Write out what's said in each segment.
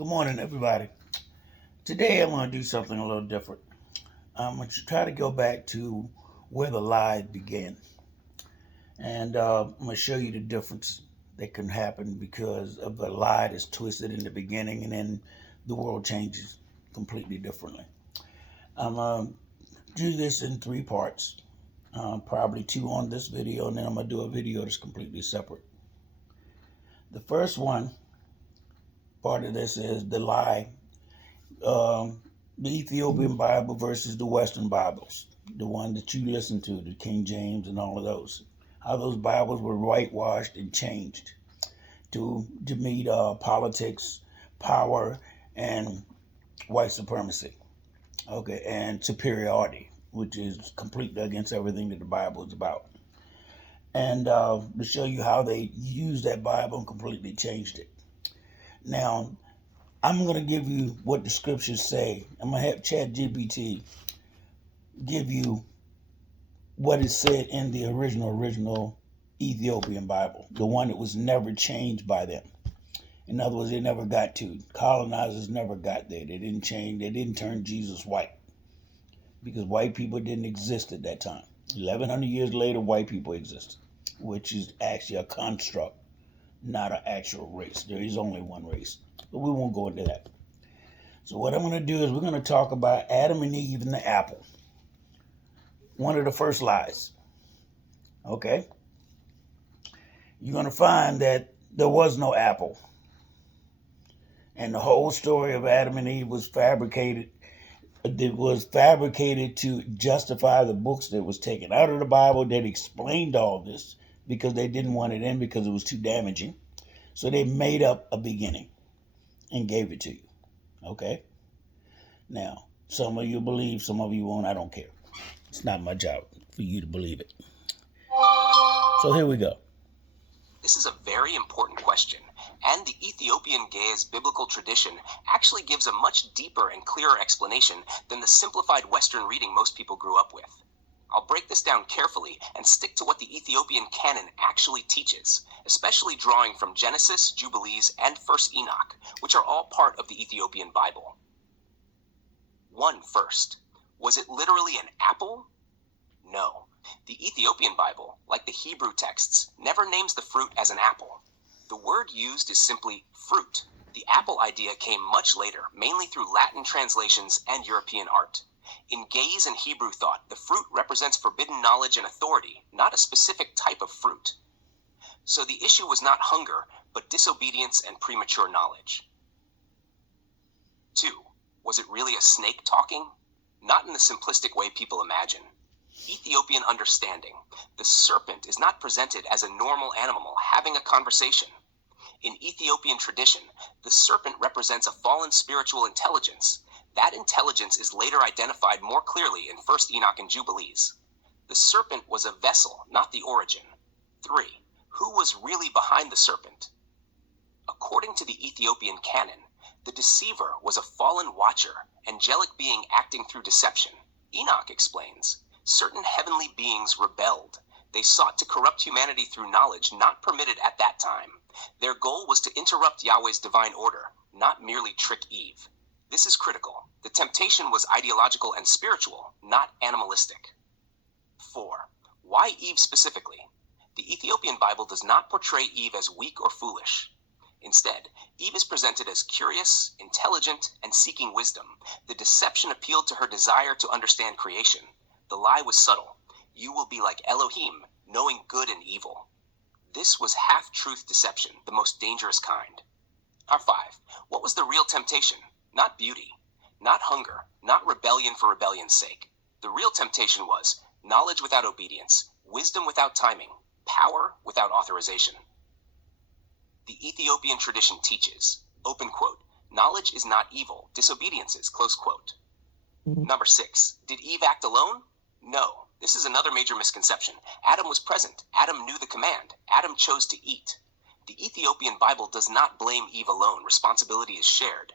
Good morning, everybody. Today I'm going to do something a little different. I'm going to try to go back to where the lie began. And I'm going to show you the difference that can happen because of a lie that's twisted in the beginning and then the world changes completely differently. I'm going to do this in 3 parts, probably 2 on this video, and then I'm going to do a video that's completely separate. The first part of this is the lie, the Ethiopian Bible versus the Western Bibles, the one that you listen to, the King James and all of those. How those Bibles were whitewashed and changed to meet politics, power, and white supremacy, okay, and superiority, which is completely against everything that the Bible is about. And to show you how they used that Bible and completely changed it. Now, I'm going to give you what the scriptures say. I'm going to have ChatGPT give you what is said in the original Ethiopian Bible, the one that was never changed by them. In other words, they never got to. Colonizers never got there. They didn't change. They didn't turn Jesus white because white people didn't exist at that time. 1,100 years later, white people existed, which is actually a construct, not an actual race. There is only one race, but we won't go into that. So what I'm going to do is we're going to talk about Adam and Eve and the apple. One of the first lies. Okay? You're going to find that there was no apple. And the whole story of Adam and Eve was fabricated. It was fabricated to justify the books that was taken out of the Bible that explained all this because they didn't want it in because it was too damaging. So they made up a beginning and gave it to you. Okay? Now, some of you believe, some of you won't. I don't care. It's not my job for you to believe it. So here we go. This is a very important question, and the Ethiopian Gaya's biblical tradition actually gives a much deeper and clearer explanation than the simplified Western reading most people grew up with. I'll break this down carefully and stick to what the Ethiopian canon actually teaches, especially drawing from Genesis, Jubilees, and 1st Enoch, which are all part of the Ethiopian Bible. 1 first. Was it literally an apple? No. The Ethiopian Bible, like the Hebrew texts, never names the fruit as an apple. The word used is simply fruit. The apple idea came much later, mainly through Latin translations and European art. In Gaze and Hebrew thought, the fruit represents forbidden knowledge and authority, not a specific type of fruit. So the issue was not hunger, but disobedience and premature knowledge. 2. Was it really a snake talking? Not in the simplistic way people imagine. Ethiopian understanding. The serpent is not presented as a normal animal having a conversation. In Ethiopian tradition, the serpent represents a fallen spiritual intelligence. That intelligence is later identified more clearly in 1st Enoch and Jubilees. The serpent was a vessel, not the origin. 3. Who was really behind the serpent? According to the Ethiopian canon, the deceiver was a fallen watcher, angelic being acting through deception. Enoch explains, certain heavenly beings rebelled. They sought to corrupt humanity through knowledge not permitted at that time. Their goal was to interrupt Yahweh's divine order, not merely trick Eve. This is critical. The temptation was ideological and spiritual, not animalistic. 4. Why Eve specifically? The Ethiopian Bible does not portray Eve as weak or foolish. Instead, Eve is presented as curious, intelligent, and seeking wisdom. The deception appealed to her desire to understand creation. The lie was subtle. You will be like Elohim, knowing good and evil. This was half-truth deception, the most dangerous kind. 5. What was the real temptation? Not beauty, not hunger, not rebellion for rebellion's sake. The real temptation was knowledge without obedience, wisdom without timing, power without authorization. The Ethiopian tradition teaches, open quote, knowledge is not evil, disobedience is, close quote. 6. Did Eve act alone? No. This is another major misconception. Adam was present. Adam knew the command. Adam chose to eat. The Ethiopian Bible does not blame Eve alone. Responsibility is shared.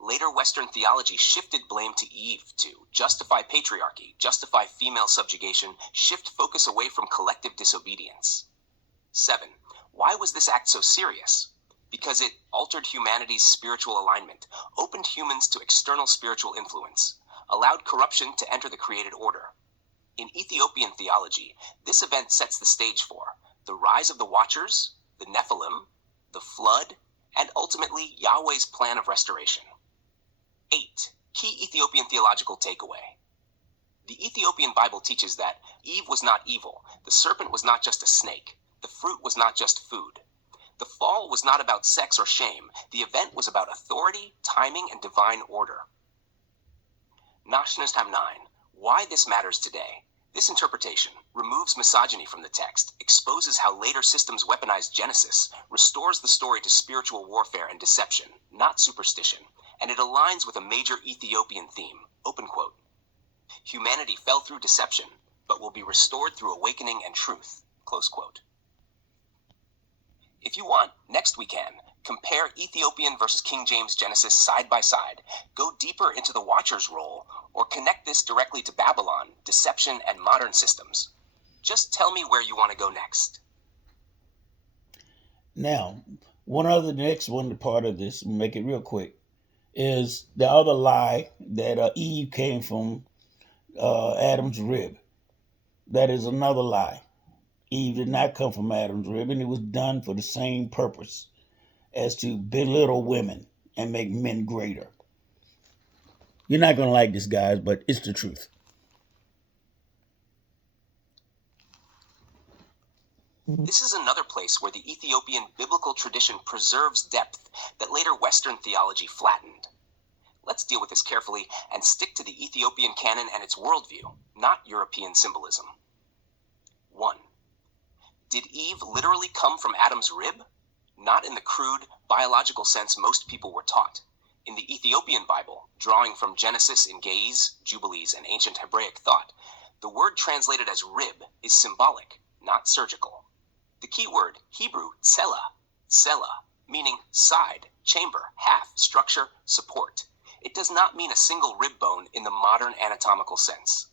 Later Western theology shifted blame to Eve to justify patriarchy, justify female subjugation, shift focus away from collective disobedience. 7. Why was this act so serious? Because it altered humanity's spiritual alignment, opened humans to external spiritual influence, allowed corruption to enter the created order. In Ethiopian theology, this event sets the stage for the rise of the Watchers, the Nephilim, the flood, and ultimately Yahweh's plan of restoration. 8. Key Ethiopian theological takeaway. The Ethiopian Bible teaches that Eve was not evil, the serpent was not just a snake, the fruit was not just food. The fall was not about sex or shame, the event was about authority, timing, and divine order. Nashnast Ham 9. Why this matters today. This interpretation removes misogyny from the text, exposes how later systems weaponized Genesis, restores the story to spiritual warfare and deception, not superstition, and it aligns with a major Ethiopian theme. Open quote. Humanity fell through deception, but will be restored through awakening and truth. Close quote. If you want, next we can compare Ethiopian versus King James Genesis side by side, go deeper into the Watcher's role, or connect this directly to Babylon, deception, and modern systems. Just tell me where you want to go next. Now, the next one part of this, make it real quick, is the other lie that Eve came from Adam's rib. That is another lie. Eve did not come from Adam's rib, and it was done for the same purpose as to belittle women and make men greater. You're not going to like this, guys, but it's the truth. This is another place where the Ethiopian biblical tradition preserves depth that later Western theology flattened. Let's deal with this carefully and stick to the Ethiopian canon and its worldview, not European symbolism. 1. Did Eve literally come from Adam's rib? Not in the crude, biological sense most people were taught. In the Ethiopian Bible, drawing from Genesis in Ge'ez, Jubilees, and ancient Hebraic thought, the word translated as rib is symbolic, not surgical. The key word, Hebrew, tsela, meaning side, chamber, half, structure, support. It does not mean a single rib bone in the modern anatomical sense.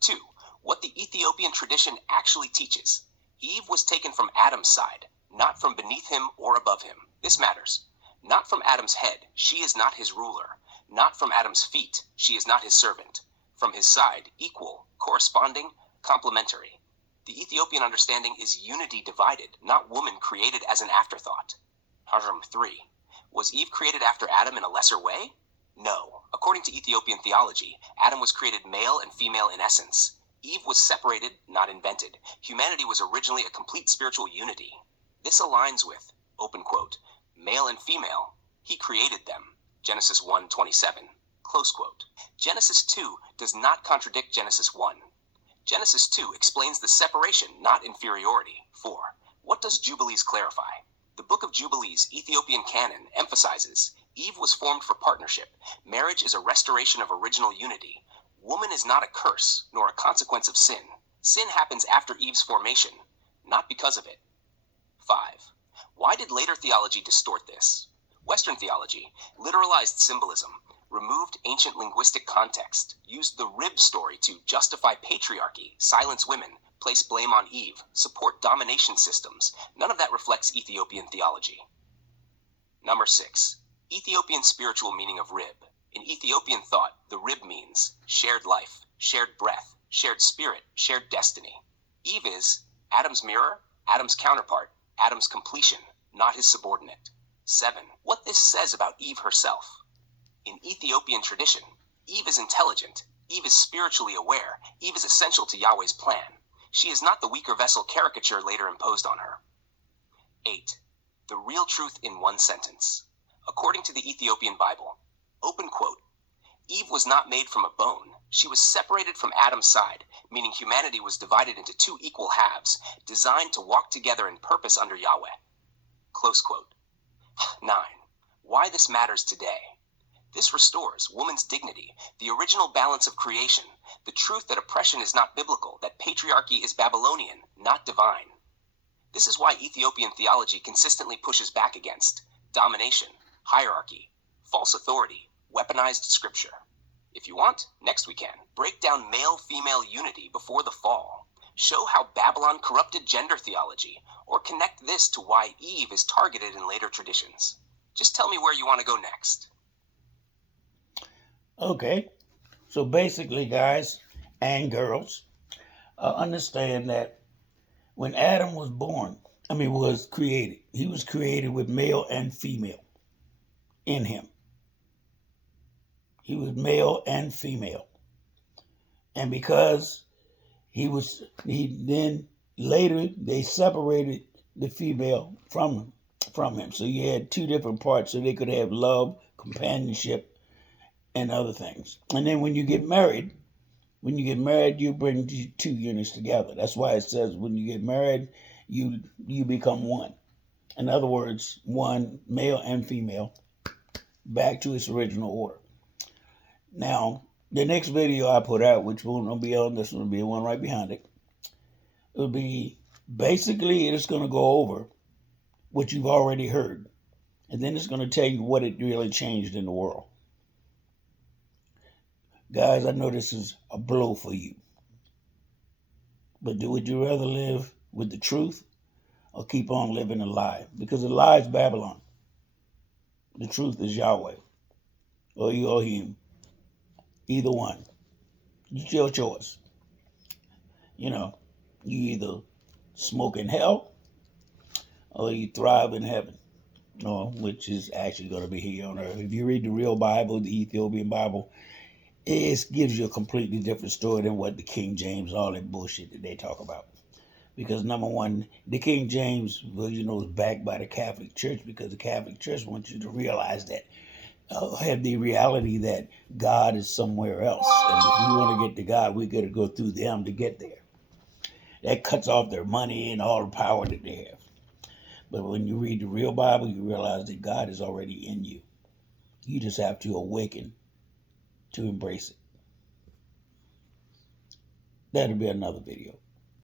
2. What the Ethiopian tradition actually teaches. Eve was taken from Adam's side, not from beneath him or above him. This matters. Not from Adam's head, she is not his ruler. Not from Adam's feet, she is not his servant. From his side, equal, corresponding, complementary. The Ethiopian understanding is unity divided, not woman created as an afterthought. 3. Was Eve created after Adam in a lesser way? No. According to Ethiopian theology, Adam was created male and female in essence. Eve was separated, not invented. Humanity was originally a complete spiritual unity. This aligns with, open quote, male and female, he created them. Genesis 1:27, close quote. Genesis 2 does not contradict Genesis 1. Genesis 2 explains the separation, not inferiority. 4. What does Jubilees clarify? The Book of Jubilees, Ethiopian canon, emphasizes Eve was formed for partnership. Marriage is a restoration of original unity. Woman is not a curse, nor a consequence of sin. Sin happens after Eve's formation, not because of it. 5. Why did later theology distort this? Western theology literalized symbolism, removed ancient linguistic context, used the rib story to justify patriarchy, silence women, place blame on Eve, support domination systems. None of that reflects Ethiopian theology. Number 6. Ethiopian spiritual meaning of rib. In Ethiopian thought, the rib means shared life, shared breath, shared spirit, shared destiny. Eve is Adam's mirror, Adam's counterpart, Adam's completion, not his subordinate. 7. What this says about Eve herself. In Ethiopian tradition, Eve is intelligent, Eve is spiritually aware, Eve is essential to Yahweh's plan. She is not the weaker vessel caricature later imposed on her. 8. The real truth in one sentence. According to the Ethiopian Bible, open quote, Eve was not made from a bone. She was separated from Adam's side, meaning humanity was divided into two equal halves, designed to walk together in purpose under Yahweh. Close quote. 9. Why this matters today. This restores woman's dignity, the original balance of creation, the truth that oppression is not biblical, that patriarchy is Babylonian, not divine. This is why Ethiopian theology consistently pushes back against domination, hierarchy, false authority, weaponized scripture. If you want, next we can break down male-female unity before the fall. show how Babylon corrupted gender theology, or connect this to why Eve is targeted in later traditions. Just tell me where you want to go next. Okay, so basically, guys and girls, understand that when Adam was was created, he was created with male and female in him. He was male and female. And because he then later they separated the female from him. So you had two different parts so they could have love, companionship, and other things. And then when you get married, you bring two units together. That's why it says when you get married, you become one. In other words, one, male and female, back to its original order. Now, the next video I put out, which won't be on this one, will be the one right behind it. It'll be basically it's going to go over what you've already heard, and then it's going to tell you what it really changed in the world. Guys, I know this is a blow for you, but would you rather live with the truth or keep on living a lie? Because the lie is Babylon. The truth is Yahweh or Elohim. Either one. It's your choice. You either smoke in hell or you thrive in heaven, which is actually going to be here on earth. If you read the real Bible, the Ethiopian Bible, it gives you a completely different story than what the King James, all that bullshit that they talk about. Because number one, the King James, is backed by the Catholic Church, because the Catholic Church wants you to realize that, have the reality that God is somewhere else. And if we want to get to God, we got to go through them to get there. That cuts off their money and all the power that they have. But when you read the real Bible, you realize that God is already in you. You just have to awaken to embrace it. That'll be another video.